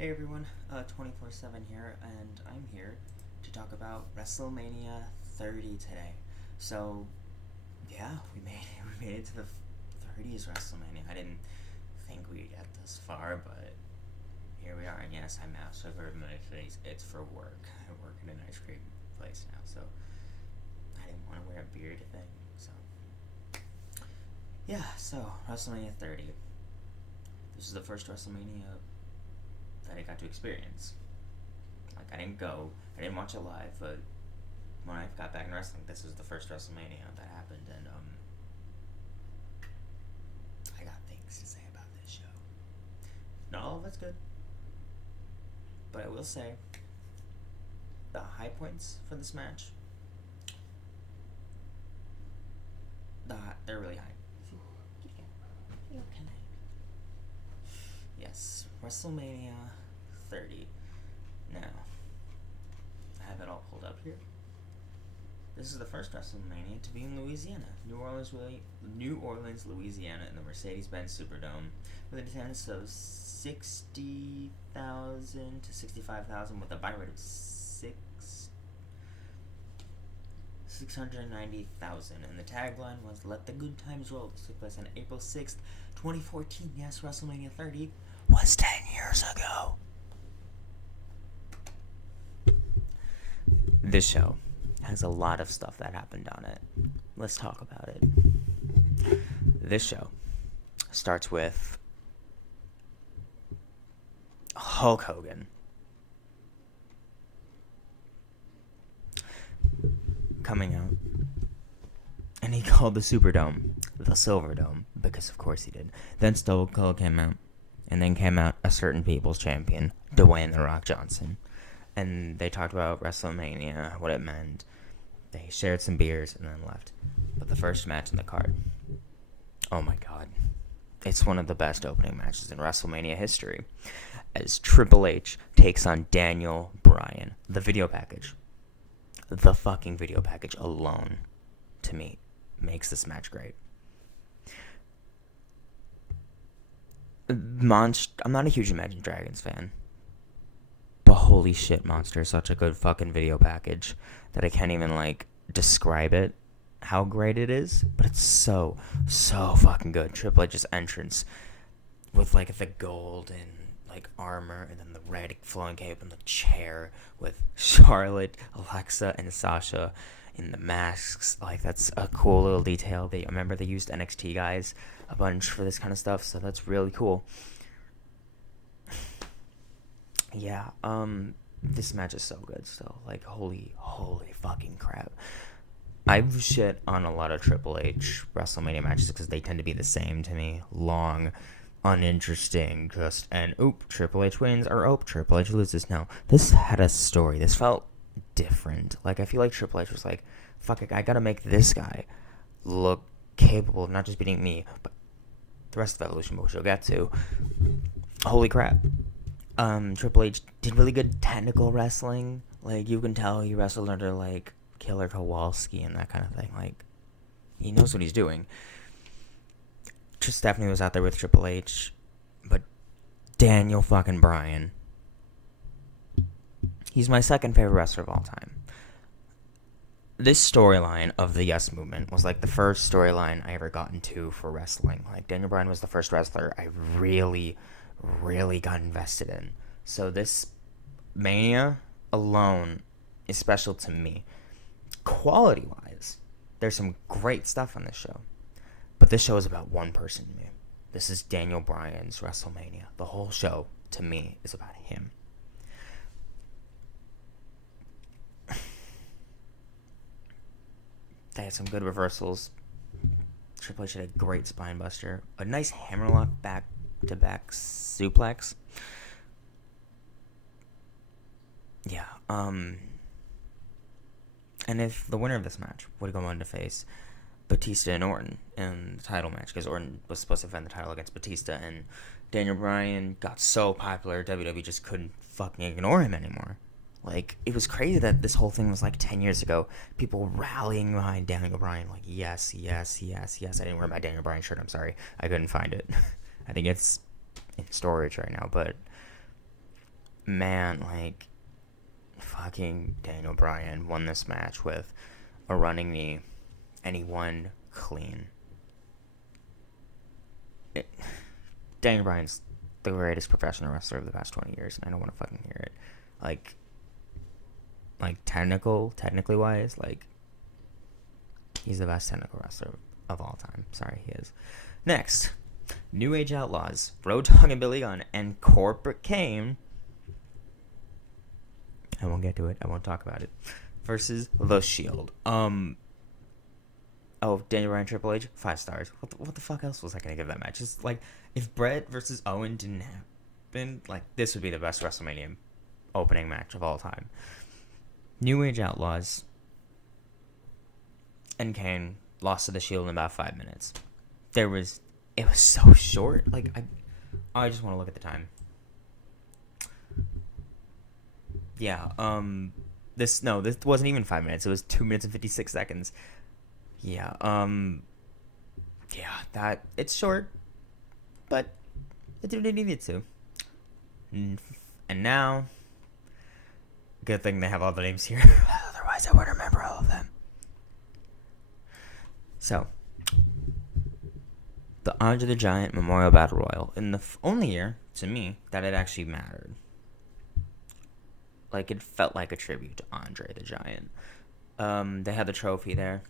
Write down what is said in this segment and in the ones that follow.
Hey everyone, 24/7 here, and I'm here to talk about WrestleMania 30 today. So, yeah, we made it to the 30s WrestleMania. I didn't think we'd get this far, but here we are. And yes, I'm massive over my face. It's for work. I work in an ice cream place now, so I didn't want to wear a beard thing. So, yeah, so WrestleMania 30. This is the first WrestleMania that I got to experience. Like, I didn't go, I didn't watch it live, but when I got back in wrestling, this was the first WrestleMania that happened, and I got things to say about this show. Not all of it's good, but I will say the high points for this match, they're really high. Yes, WrestleMania 30. Now, I have it all pulled up here. This is the first WrestleMania to be in Louisiana, New Orleans, Louisiana, in the Mercedes-Benz Superdome, with an attendance of 60,000 to 65,000, with a buy rate of 690,000, and the tagline was "Let the good times roll." This took place on April 6th, 2014. Yes, WrestleMania 30 was 10 years ago. This show has a lot of stuff that happened on it. Let's talk about it. This show starts with Hulk Hogan coming out, and he called the Superdome the Silver Dome, because of course he did. Then Stone Cold came out, and then came out a certain people's champion, Dwayne "The Rock" Johnson. And they talked about WrestleMania, what it meant. They shared some beers and then left. But the first match in the card, oh my god, it's one of the best opening matches in WrestleMania history, as Triple H takes on Daniel Bryan. The video package, the fucking video package alone, to me, makes this match great. I'm not a huge Imagine Dragons fan, but holy shit, Monster is such a good fucking video package that I can't even, describe it, how great it is, but it's so fucking good. Triple H's entrance with, the gold and, armor, and then the red flowing cape and the chair with Charlotte, Alexa, and Sasha in the masks. That's a cool little detail. I remember they used NXT guys a bunch for this kind of stuff, so that's really cool. Yeah, this match is so good still. Holy fucking crap. I've shit on a lot of Triple H WrestleMania matches because they tend to be the same to me. Long, uninteresting, Triple H wins, or Triple H loses. No, this had a story. This felt different. I feel like Triple H was like, fuck it, I gotta make this guy look capable of not just beating me, but the rest of Evolution, which we'll get to. Holy crap. Triple H did really good technical wrestling. You can tell he wrestled under, Killer Kowalski and that kind of thing. He knows what he's doing. Stephanie was out there with Triple H, but Daniel fucking Bryan, he's my second favorite wrestler of all time. This storyline of the Yes Movement was, the first storyline I ever got into for wrestling. Daniel Bryan was the first wrestler I really got invested in. So this Mania alone is special to me. Quality-wise, there's some great stuff on this show. But this show is about one person to me. This is Daniel Bryan's WrestleMania. The whole show, to me, is about him. They had some good reversals. Triple H had a great spine buster. A nice hammerlock back-to-back suplex. Yeah, and if the winner of this match would go on to face Batista and Orton in the title match, because Orton was supposed to defend the title against Batista, and Daniel Bryan got so popular, WWE just couldn't fucking ignore him anymore. It was crazy that this whole thing was 10 years ago. People rallying behind Daniel Bryan, yes. I didn't wear my Daniel Bryan shirt, I'm sorry. I couldn't find it. I think it's in storage right now, but man, like, fucking Daniel Bryan won this match with a running knee, and he won clean. Daniel Bryan's the greatest professional wrestler of the past 20 years, and I don't want to fucking hear it. Like technically wise, like, he's the best technical wrestler of all time. Sorry, he is. Next, New Age Outlaws, Road Dogg and Billy Gunn, and Corporate Kane. I won't get to it. I won't talk about it. Versus The Shield. Oh, Daniel Bryan, Triple H, 5 stars. What the fuck else was I gonna give that match? It's like, if Bret versus Owen didn't happen, like, this would be the best WrestleMania opening match of all time. New Age Outlaws and Kane lost to The Shield in about 5 minutes. It was so short. Like, I just want to look at the time. Yeah, this wasn't even 5 minutes. It was 2 minutes and 56 seconds. Yeah, that, it's short, but it did what it needed to. And now, good thing they have all the names here. Otherwise, I wouldn't remember all of them. So, the Andre the Giant Memorial Battle Royal, in the only year, to me, that it actually mattered. Like, it felt like a tribute to Andre the Giant. They had the trophy there.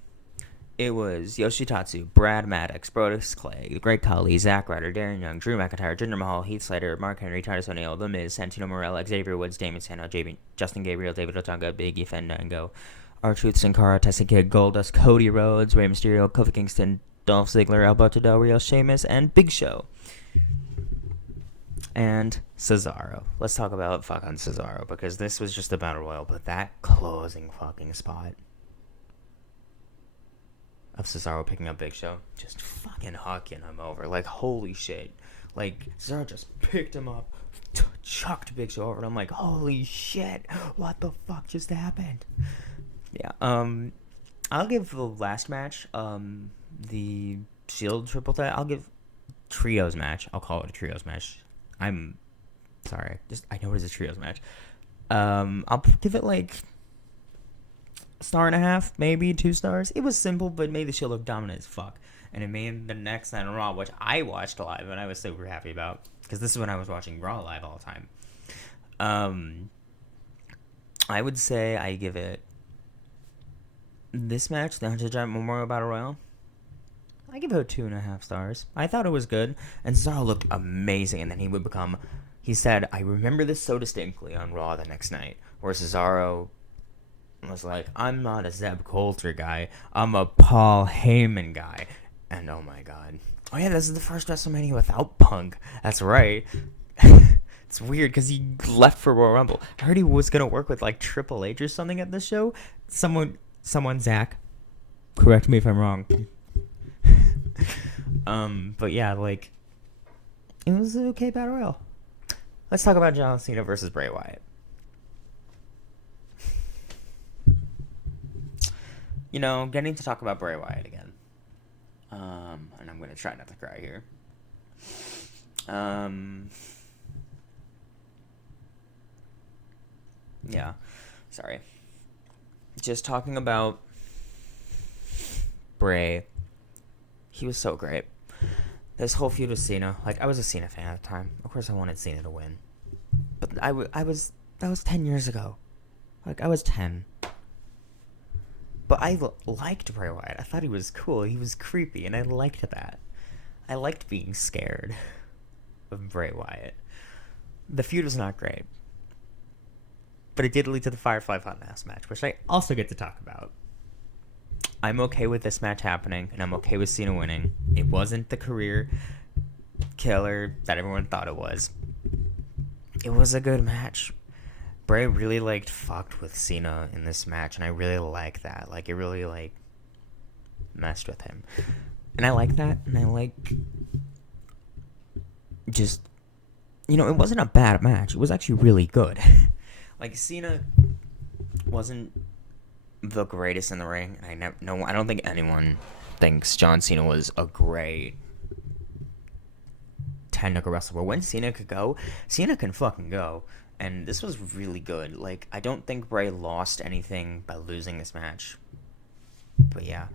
It was Yoshitatsu, Brad Maddox, Brodus Clay, The Great Khali, Zack Ryder, Darren Young, Drew McIntyre, Jinder Mahal, Heath Slater, Mark Henry, Titus O'Neil, The Miz, Santino Marella, Xavier Woods, Damon Sandow, Justin Gabriel, David Otunga, Big E Fandango, R-Truth, Sin Cara, Tyson Kidd, Goldust, Cody Rhodes, Rey Mysterio, Kofi Kingston, Dolph Ziggler, Alberto Del Rio, Sheamus, and Big Show. And Cesaro. Let's talk about fucking Cesaro, because this was just a battle royal, but that closing fucking spot of Cesaro picking up Big Show, just fucking hucking him over. Like, holy shit. Like, Cesaro just picked him up, chucked Big Show over, and I'm like, holy shit, what the fuck just happened? Yeah, I'll give the last match, the Shield triple threat, I'll give trios match. I'll call it a trios match. I'm sorry. I know it is a trios match. I'll give it like a star and a half, maybe 2 stars. It was simple, but made the Shield look dominant as fuck. And it made the next night on Raw, which I watched live, and I was super happy about, because this is when I was watching Raw live all the time. I would say I give it, this match, the 100 Giant Memorial Battle Royal, I give it 2.5 stars. I thought it was good, and Cesaro looked amazing, and then he said, I remember this so distinctly on Raw the next night, where Cesaro was like, I'm not a Zeb Coulter guy, I'm a Paul Heyman guy. And oh my god. Oh yeah, this is the first WrestleMania without Punk. That's right. It's weird, because he left for Royal Rumble. I heard he was going to work with, like, Triple H or something at the show. Someone, Zach, correct me if I'm wrong. But yeah, like, it was an okay battle royal. Let's talk about John Cena versus Bray Wyatt. You know, getting to talk about Bray Wyatt again. And I'm gonna try not to cry here. Yeah, sorry. Just talking about Bray. He was so great. This whole feud with Cena, like, I was a Cena fan at the time. Of course I wanted Cena to win. But that was 10 years ago. Like, I was 10. But I liked Bray Wyatt. I thought he was cool. He was creepy, and I liked that. I liked being scared of Bray Wyatt. The feud was not great. But it did lead to the Firefly Funhouse match, which I also get to talk about. I'm okay with this match happening, and I'm okay with Cena winning. It wasn't the career killer that everyone thought it was. It was a good match. Bray really, fucked with Cena in this match, and I really like that. Like, it really, messed with him. And I like that, and I like just, it wasn't a bad match. It was actually really good. Like, Cena wasn't the greatest in the ring. I don't think anyone thinks John Cena was a great technical wrestler. But when Cena could go, Cena can fucking go. and this was really good. Like, I don't think Bray lost anything by losing this match. But yeah,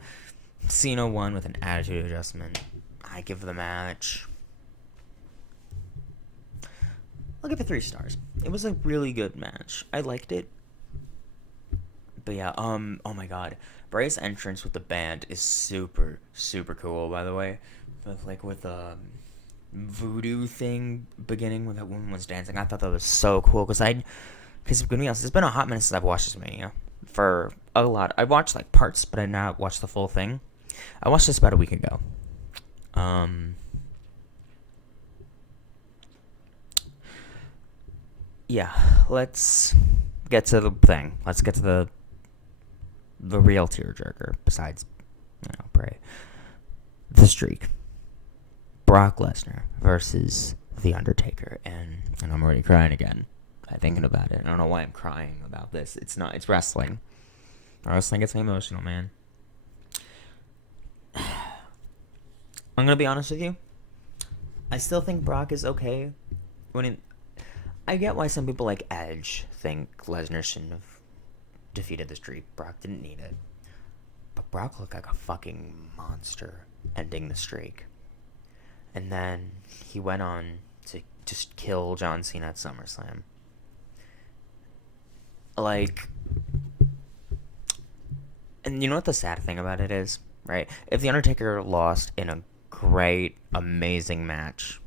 Cena won with an attitude adjustment. I give the match, I'll give it 3 stars. It was a really good match. I liked it. But yeah, oh my god. Bray's entrance with the band is super, super cool, by the way. With the voodoo thing beginning when that woman was dancing. I thought that was so cool, because to be honest, it's been a hot minute since I've watched this Mania. For a lot. I watched, like, parts, but I did not watch the full thing. I watched this about a week ago. Yeah, let's get to the thing. Let's get to the real tearjerker, besides, Bray. The streak. Brock Lesnar versus The Undertaker. And I'm already crying again. I'm thinking about it. I don't know why I'm crying about this. It's not. It's wrestling. Wrestling gets me emotional, man. I'm going to be honest with you. I still think Brock is okay. I get why some people like Edge think Lesnar shouldn't have defeated the streak. Brock didn't need it. But Brock looked like a fucking monster ending the streak. And then he went on to just kill John Cena at SummerSlam. Like, and you know what the sad thing about it is, right? If The Undertaker lost in a great, amazing match,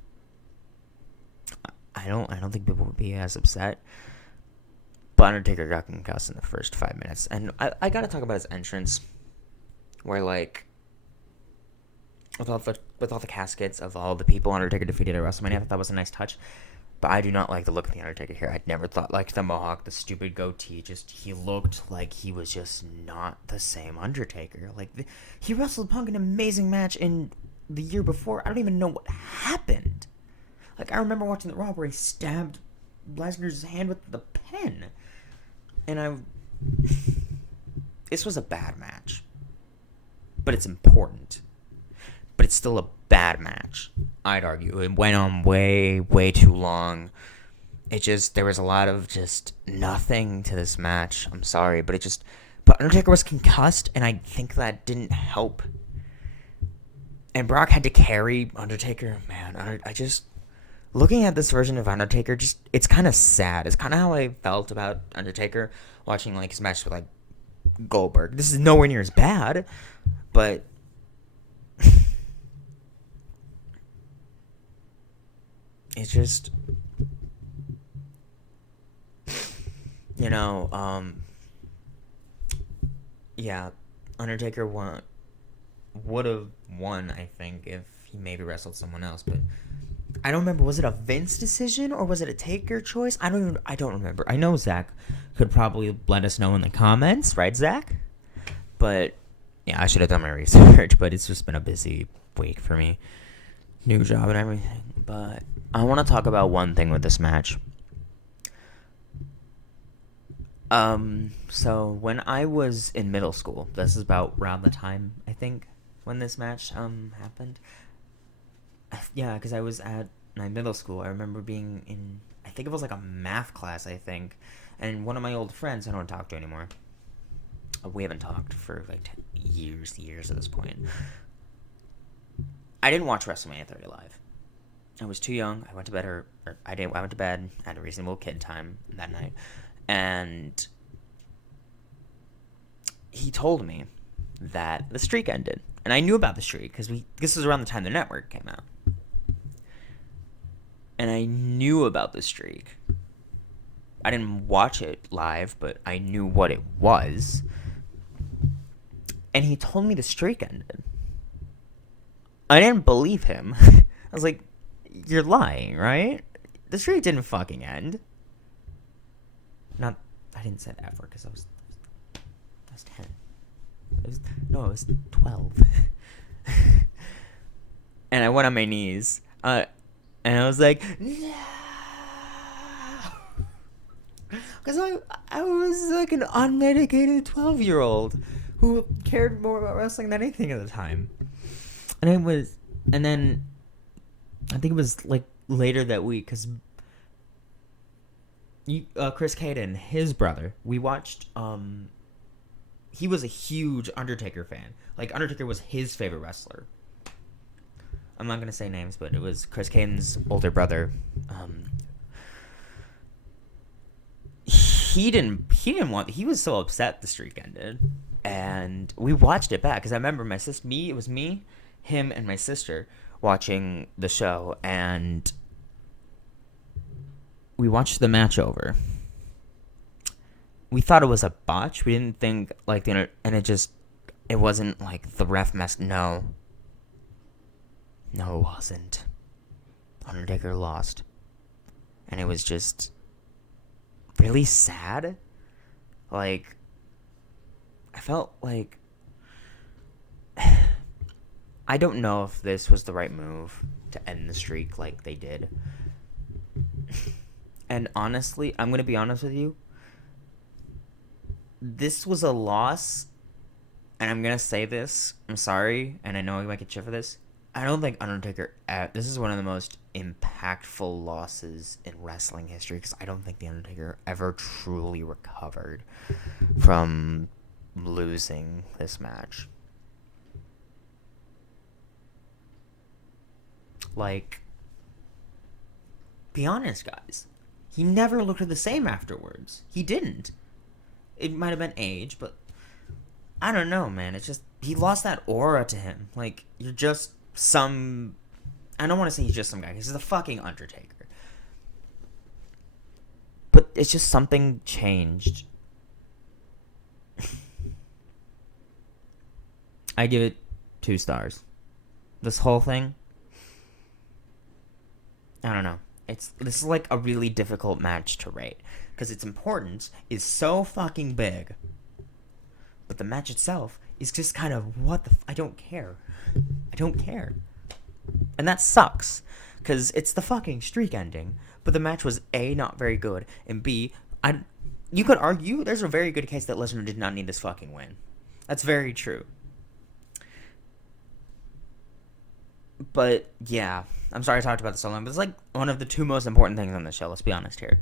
I don't think people would be as upset. But Undertaker got concussed in the first 5 minutes. And I gotta talk about his entrance, where, like, with all the caskets of all the people Undertaker defeated at WrestleMania, I thought that was a nice touch. But I do not like the look of The Undertaker here. I'd never thought, like, the mohawk, the stupid goatee, he looked like he was just not the same Undertaker. Like, he wrestled Punk in an amazing match in the year before. I don't even know what happened. Like, I remember watching the Raw where he stabbed Lesnar's hand with the pen. And this was a bad match. But it's important. But it's still a bad match, I'd argue. It went on way, way too long. There was a lot of just nothing to this match. I'm sorry, but but Undertaker was concussed, and I think that didn't help. And Brock had to carry Undertaker. Man, looking at this version of Undertaker, it's kind of sad. It's kind of how I felt about Undertaker watching, like, his match with, like, Goldberg. This is nowhere near as bad, but it's just, yeah, Undertaker would have won, I think, if he maybe wrestled someone else, but I don't remember. Was it a Vince decision or was it a Taker choice? I don't remember. I know Zach could probably let us know in the comments, right, Zach? But yeah, I should have done my research, but it's just been a busy week for me. New job and everything. But I want to talk about one thing with this match. So when I was in middle school, this is about around the time, I think, when this match happened. Yeah, because I was at my middle school. I remember being in, I think it was like a math class, I think. And one of my old friends I don't talk to anymore. We haven't talked for like years at this point. I didn't watch WrestleMania 30 live. I was too young. I went to bed, I went to bed, had a reasonable kid time that night. And he told me that the streak ended. And I knew about the streak because this was around the time the network came out. And I knew about the streak. I didn't watch it live, but I knew what it was. And he told me the streak ended. I didn't believe him. I was like, you're lying, right? The streak didn't fucking end. I didn't say that ever because I was 10. I was 12. And I went on my knees. And I was like, no. Because I was like an unmedicated 12-year-old who cared more about wrestling than anything at the time. And then I think it was like later that week, because Chris Caden, his brother. We watched. He was a huge Undertaker fan. Like, Undertaker was his favorite wrestler. I'm not gonna say names, but it was Chris Caden's older brother. He didn't want. He was so upset the streak ended, and we watched it back because I remember it was me, him, and my sister watching the show, and we watched the match over. We thought it was a botch. We didn't think and it wasn't like the ref messed. No, it wasn't. Undertaker lost, and it was just really sad. Like, I felt like I don't know if this was the right move to end the streak like they did. And honestly, I'm going to be honest with you. This was a loss, and I'm going to say this. I'm sorry, and I know I might get shit for this. I don't think Undertaker... this is one of the most impactful losses in wrestling history, because I don't think The Undertaker ever truly recovered from losing this match. Like, be honest, guys. He never looked the same afterwards. He didn't. It might have been age, but I don't know, man. It's just, he lost that aura to him. Like, you're just some... I don't want to say he's just some guy, because he's the fucking Undertaker. But it's just something changed. I give it 2 stars. This whole thing, I don't know. This is like a really difficult match to rate, because its importance is so fucking big. But the match itself is just kind of, I don't care. I don't care. And that sucks, because it's the fucking streak ending. But the match was A, not very good, and B, you could argue there's a very good case that Lesnar did not need this fucking win. That's very true. But, yeah. I'm sorry I talked about this so long, but it's like one of the 2 most important things on the show, let's be honest here.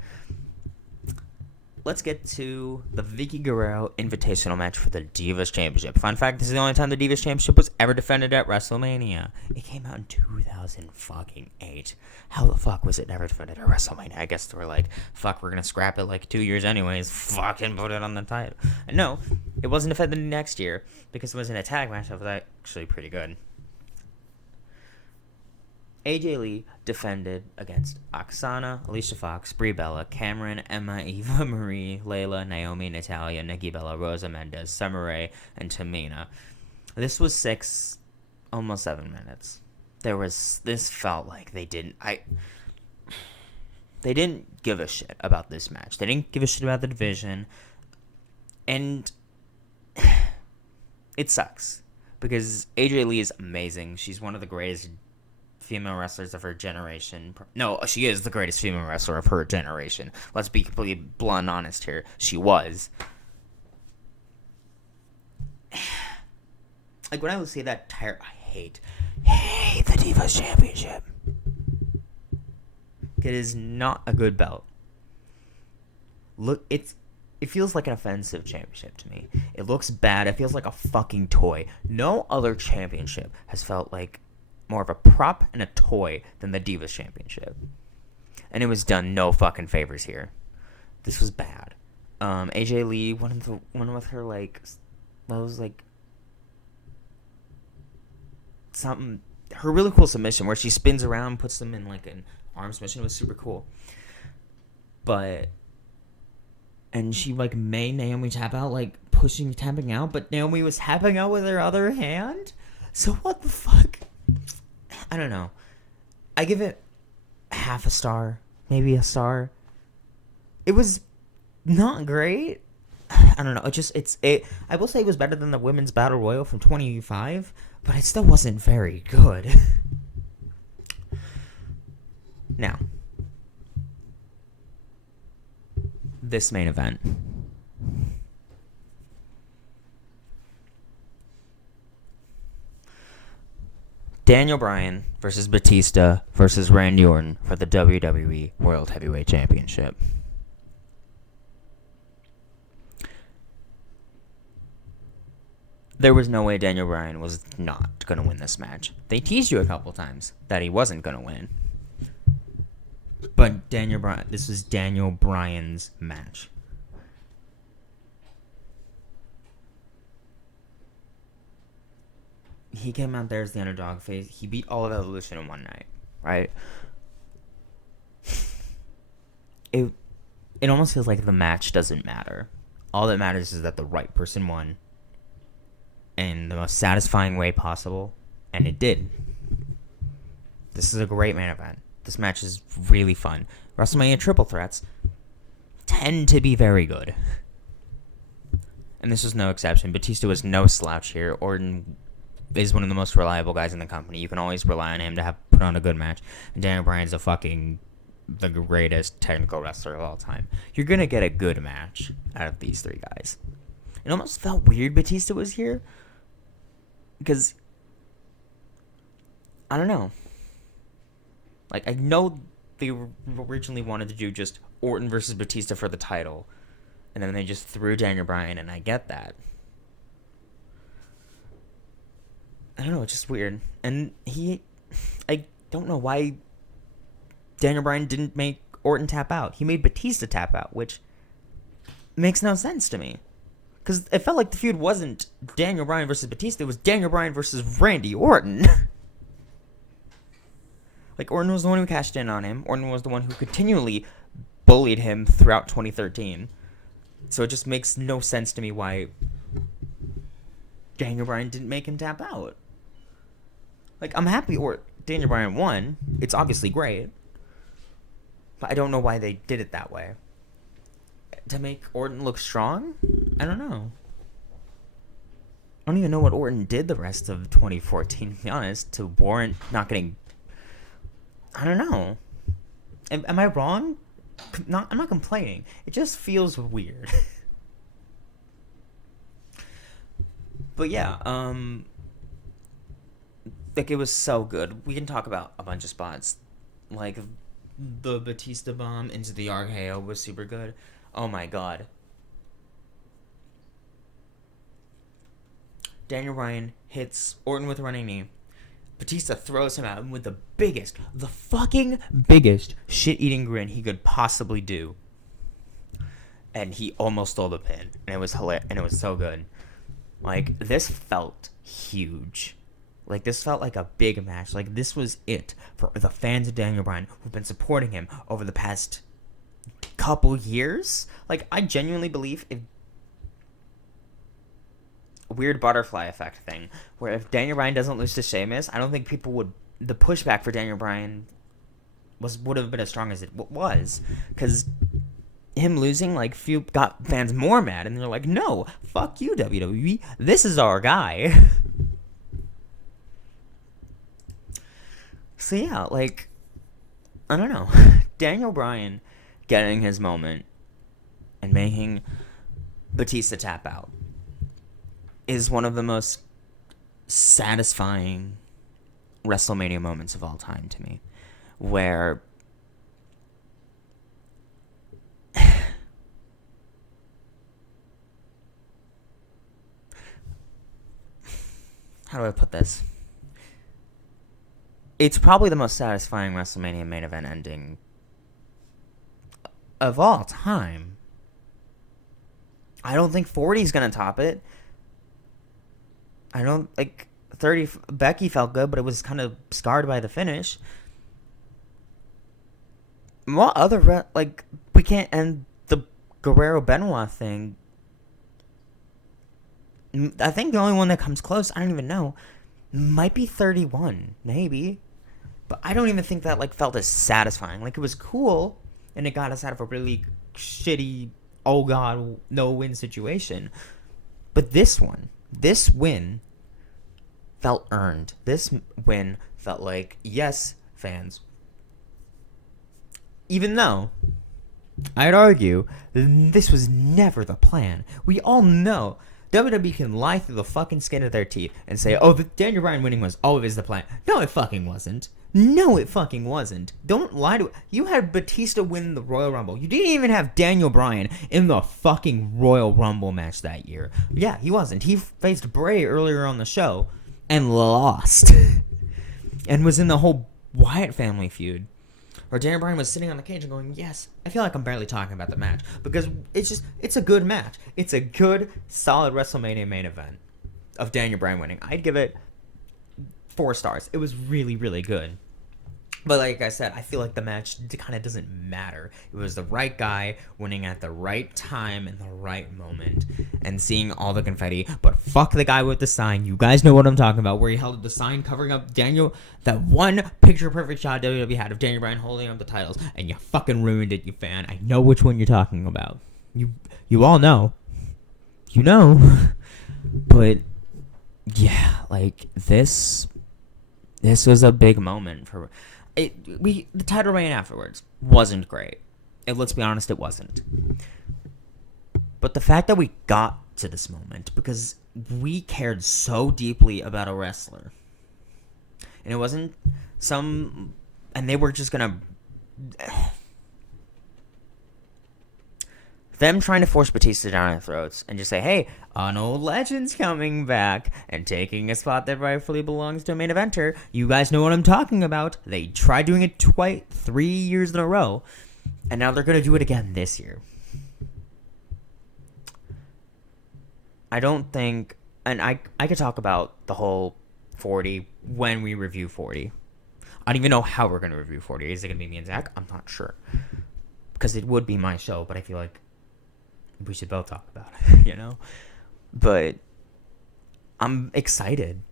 Let's get to the Vicky Guerrero Invitational match for the Divas Championship. Fun fact, this is the only time the Divas Championship was ever defended at WrestleMania. It came out in 2008. How the fuck was it never defended at WrestleMania? I guess they were like, fuck, we're gonna scrap it like 2 years anyways. Fucking put it on the title. And no, it wasn't defended next year because it was in a tag match that was actually pretty good. AJ Lee defended against Oksana, Alicia Fox, Brie Bella, Cameron, Emma, Eva Marie, Layla, Naomi, Natalia, Nikki Bella, Rosa Mendez, Summer Rae, and Tamina. This was 6, almost 7 minutes. This felt like they didn't give a shit about this match. They didn't give a shit about the division. And it sucks, because AJ Lee is amazing. She's one of the greatest female wrestlers of her generation. No, she is the greatest female wrestler of her generation. Let's be completely blunt and honest here. She was. Like, when I would say that I hate the Divas Championship. It is not a good belt. Look, it feels like an offensive championship to me. It looks bad. It feels like a fucking toy. No other championship has felt like more of a prop and a toy than the Divas Championship. And it was done no fucking favors here. This was bad. AJ Lee, one with her, like, what was, like, something, her really cool submission where she spins around and puts them in, like, an arm submission. It was super cool. And she, like, made Naomi tap out, like, tapping out, but Naomi was tapping out with her other hand? So what the fuck? I don't know. I give it half a star, maybe a star. It was not great. I don't know. I will say it was better than the Women's Battle Royal from 2005, but it still wasn't very good. Now, this main event. Daniel Bryan versus Batista versus Randy Orton for the WWE World Heavyweight Championship. There was no way Daniel Bryan was not going to win this match. They teased you a couple times that he wasn't going to win. But this was Daniel Bryan's match. He came out there as the underdog face. He beat all of Evolution in one night, right? It almost feels like the match doesn't matter. All that matters is that the right person won in the most satisfying way possible, and it did. This is a great main event. This match is really fun. WrestleMania triple threats tend to be very good. And this was no exception. Batista was no slouch here. Orton is one of the most reliable guys in the company. You can always rely on him to have put on a good match. And Daniel Bryan's the greatest technical wrestler of all time. You're going to get a good match out of these three guys. It almost felt weird Batista was here. Because, I don't know. Like, I know they originally wanted to do just Orton versus Batista for the title. And then they just threw Daniel Bryan, and I get that. I don't know, it's just weird. And I don't know why Daniel Bryan didn't make Orton tap out. He made Batista tap out, which makes no sense to me. Because it felt like the feud wasn't Daniel Bryan versus Batista. It was Daniel Bryan versus Randy Orton. Like, Orton was the one who cashed in on him. Orton was the one who continually bullied him throughout 2013. So it just makes no sense to me why Daniel Bryan didn't make him tap out. Like, I'm happy Daniel Bryan won. It's obviously great. But I don't know why they did it that way. To make Orton look strong? I don't know. I don't even know what Orton did the rest of 2014, to be honest, to warrant not getting... I don't know. Am I wrong? I'm not complaining. It just feels weird. But yeah, like, it was so good. We can talk about a bunch of spots. Like, the Batista bomb into the RKO was super good. Oh my god. Daniel Bryan hits Orton with a running knee. Batista throws him out with the fucking biggest shit-eating grin he could possibly do. And he almost stole the pin. And it was hilarious. And it was so good. Like, this felt huge. Like, this felt like a big match. Like, this was it for the fans of Daniel Bryan who've been supporting him over the past couple years. Like, I genuinely believe if weird butterfly effect thing, where if Daniel Bryan doesn't lose to Sheamus, I don't think people would... The pushback for Daniel Bryan would have been as strong as it was. Because him losing, like, got fans more mad, and they're like, no, fuck you, WWE. This is our guy. So, yeah, like, I don't know. Daniel Bryan getting his moment and making Batista tap out is one of the most satisfying WrestleMania moments of all time to me. Where how do I put this? It's probably the most satisfying WrestleMania main event ending of all time. I don't think 40's gonna top it. I don't, like, 30, Becky felt good, but it was kind of scarred by the finish. What other, like, we can't end the Guerrero-Benoit thing. I think the only one that comes close, I don't even know, might be 31, maybe. But I don't even think that, like, felt as satisfying. Like, it was cool, and it got us out of a really shitty, oh god, no-win situation. But this win felt earned. This win felt like, yes, fans. Even though, I'd argue, this was never the plan. We all know WWE can lie through the fucking skin of their teeth and say, oh, the Daniel Bryan winning was always the plan. No, it fucking wasn't. No, it fucking wasn't. Don't lie to it. You had Batista win the Royal Rumble. You didn't even have Daniel Bryan in the fucking Royal Rumble match that year. Yeah, he wasn't. He faced Bray earlier on the show and lost. And was in the whole Wyatt family feud. Or Daniel Bryan was sitting on the cage and going, yes. I feel like I'm barely talking about the match. Because it's a good match. It's a good, solid WrestleMania main event of Daniel Bryan winning. I'd give it 4 stars. It was really, really good. But like I said, I feel like the match kind of doesn't matter. It was the right guy winning at the right time in the right moment and seeing all the confetti. But fuck the guy with the sign. You guys know what I'm talking about. Where he held the sign covering up Daniel. That one picture-perfect shot WWE had of Daniel Bryan holding up the titles. And you fucking ruined it, you fan. I know which one you're talking about. You all know. You know. But yeah, like this was a big moment for... the title reign afterwards wasn't great. Let's be honest, it wasn't. But the fact that we got to this moment because we cared so deeply about a wrestler, and it wasn't and they were just gonna them trying to force Batista down our throats and just say, hey, an old legend's coming back and taking a spot that rightfully belongs to a main eventer. You guys know what I'm talking about. They tried doing it 3 years in a row, and now they're going to do it again this year. I don't think... And I could talk about the whole 40 when we review 40. I don't even know how we're going to review 40. Is it going to be me and Zach? I'm not sure. Because it would be my show, but I feel like we should both talk about it, you know? But I'm excited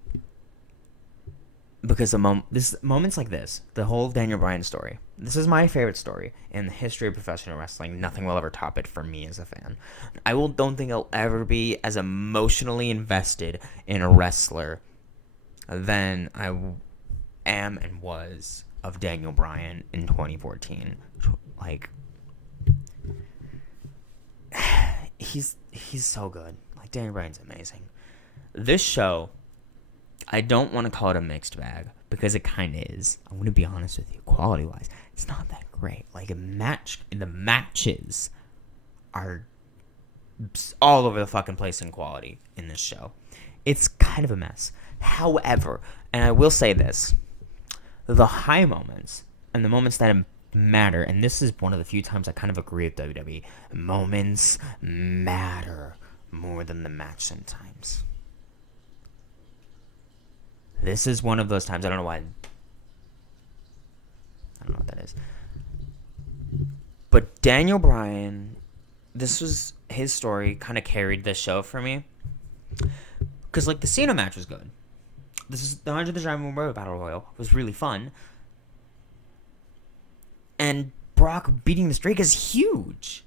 because moments like this, the whole Daniel Bryan story, this is my favorite story in the history of professional wrestling. Nothing will ever top it for me as a fan. Don't think I'll ever be as emotionally invested in a wrestler than I am and was of Daniel Bryan in 2014. Like... He's so good. Like, Daniel Bryan's amazing. This show, I don't want to call it a mixed bag because it kind of is. I'm going to be honest with you. Quality-wise, it's not that great. Like, the matches are all over the fucking place in quality in this show. It's kind of a mess. However, and I will say this, the high moments and the moments that matter, and this is one of the few times I kind of agree with WWE. Moments matter more than the match sometimes. This is one of those times. I don't know why. I don't know what that is. But Daniel Bryan, this was his story, kind of carried this show for me. Because, like, the Cena match was good. This is the Andre the Giant Memorial Battle Royal. It was really fun. And Brock beating the streak is huge.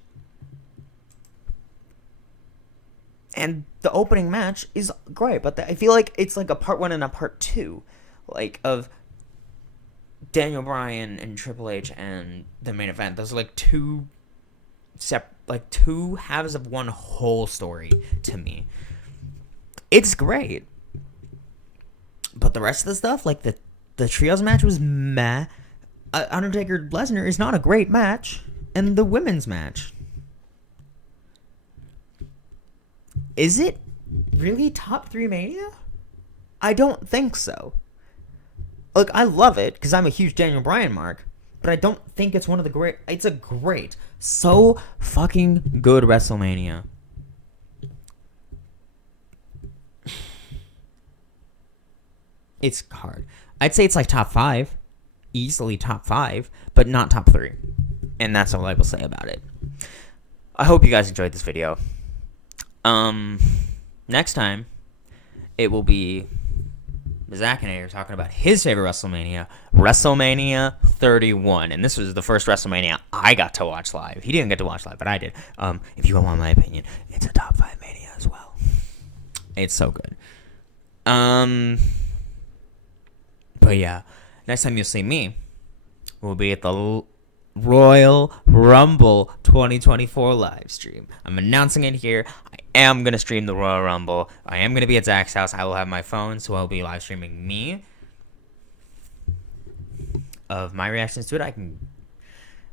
And the opening match is great, but I feel like it's like a part 1 and a part 2, like, of Daniel Bryan and Triple H and the main event. Those are like two halves of one whole story to me. It's great. But the rest of the stuff, like the trios match was meh. Undertaker Lesnar is not a great match, and the women's match, is it really top 3 Mania? I don't think so. Look, I love it because I'm a huge Daniel Bryan mark, but I don't think it's one of the great. It's a great, so fucking good WrestleMania. It's hard. I'd say it's like top 5. Easily top 5, but not top 3. And that's all I will say about it. I hope you guys enjoyed this video. Next time, it will be Zach and I are talking about his favorite WrestleMania, WrestleMania 31. And this was the first WrestleMania I got to watch live. He didn't get to watch live, but I did. If you want my opinion, it's a top 5 Mania as well. It's so good. But yeah. Next time you'll see me will be at the Royal Rumble 2024 live stream. I'm announcing it here. I am going to stream the Royal Rumble. I am going to be at Zach's house. I will have my phone, so I'll be live streaming me of my reactions to it.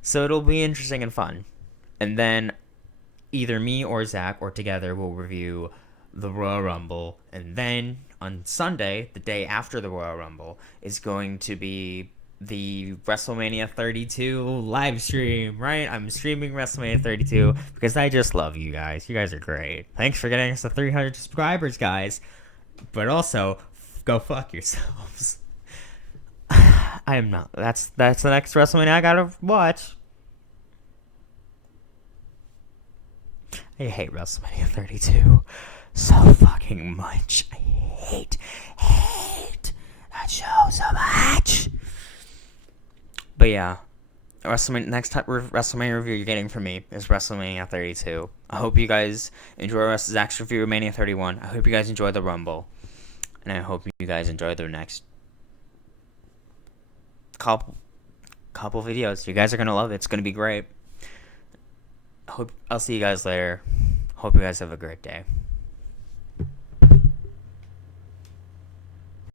So it'll be interesting and fun. And then either me or Zach or together will review the Royal Rumble. And then on Sunday, the day after the Royal Rumble, is going to be the WrestleMania 32 live stream, right? I'm streaming WrestleMania 32 because I just love you guys. You guys are great. Thanks for getting us to 300 subscribers, guys. But also, go fuck yourselves. I am not. That's the next WrestleMania I gotta watch. I hate WrestleMania 32 so fucking much. I hate that show so much. But yeah, next time WrestleMania review you're getting from me is WrestleMania 32. I hope you guys enjoy Zach's review of Mania 31. I hope you guys enjoy the Rumble, and I hope you guys enjoy the next couple videos. You guys are gonna love it. It's gonna be great. I'll see you guys later. Hope you guys have a great day.